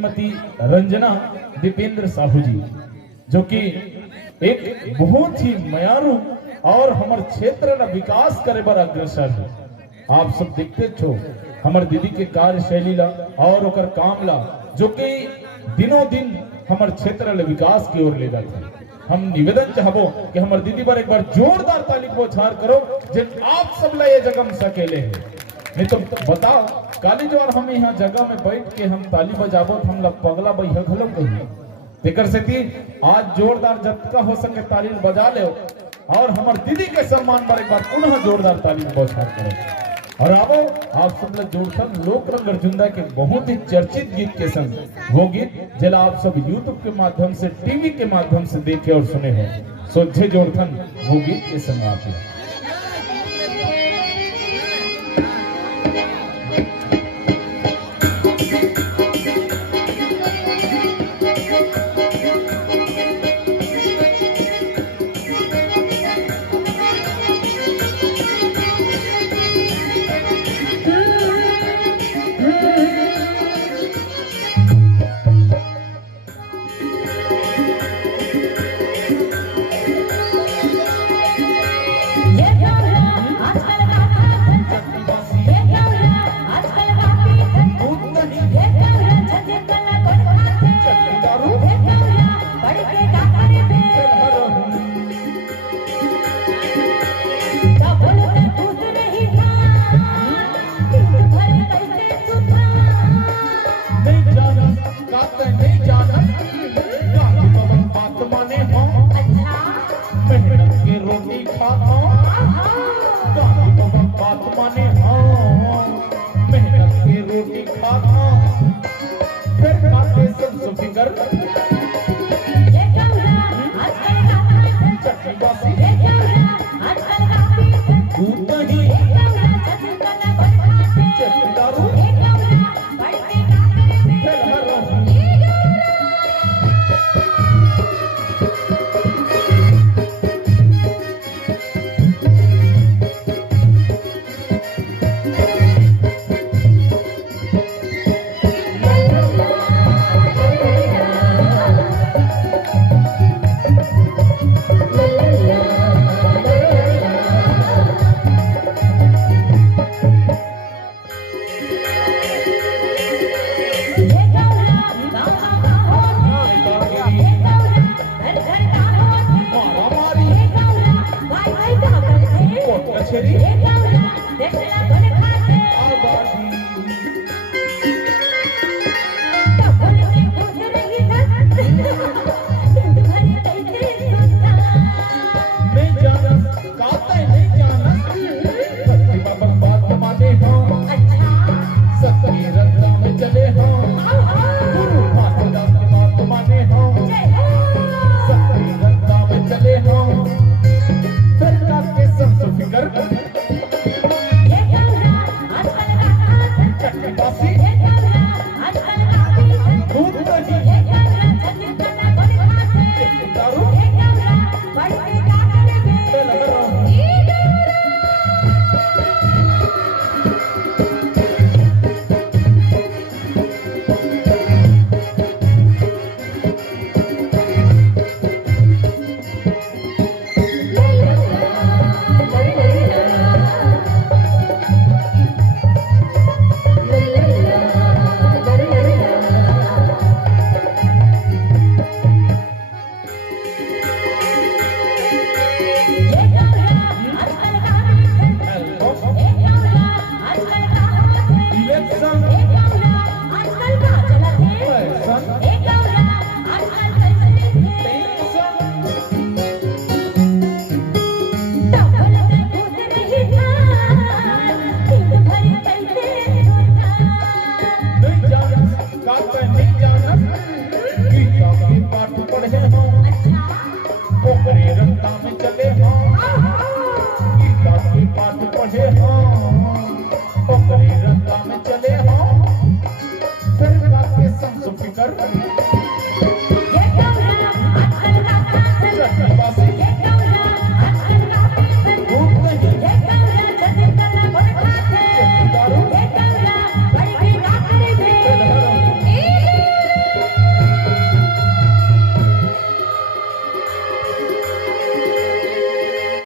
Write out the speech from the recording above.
श्रीमती रंजना दीपेंद्र साहू जी, जो कि एक बहुत ही मयारू और हमारे क्षेत्र का विकास करे बर अग्रसर है। आप सब देखते छो हमारे दीदी के कार्यशैली ला और ओकर काम ला, जो कि दिनों दिन हमारे क्षेत्र ला विकास की ओर ले जाते हैं। हम निवेदन चाहबो कि हमारे दीदी पर एक बार जोरदार ताली बौछार करो, जिन आप सब ला ये जगह में सकेले हैं। नहीं तो बताओ काली जो हम यहाँ जगह में बैठ के हम ताली बजाबो तो हम लोग पगला बैठा घलो कहीं तेकर से आज जोरदार जतका हो सके ताली बजा ले और हमारे दीदी के सम्मान पर एक बार पुनः जोरदार ताली बौछार करो। और आओ आप सब लोग जोड़कर लोक रंग अर्जुनदा के बहुत ही चर्चित गीत के संग वो गीत जिला आप सब यूट्यूब के माध्यम से टीवी के माध्यम से देखे और सुने हो, सोझे जोड़कर वो गीत के संग आते हैं। ये क्या हुआ? आज कल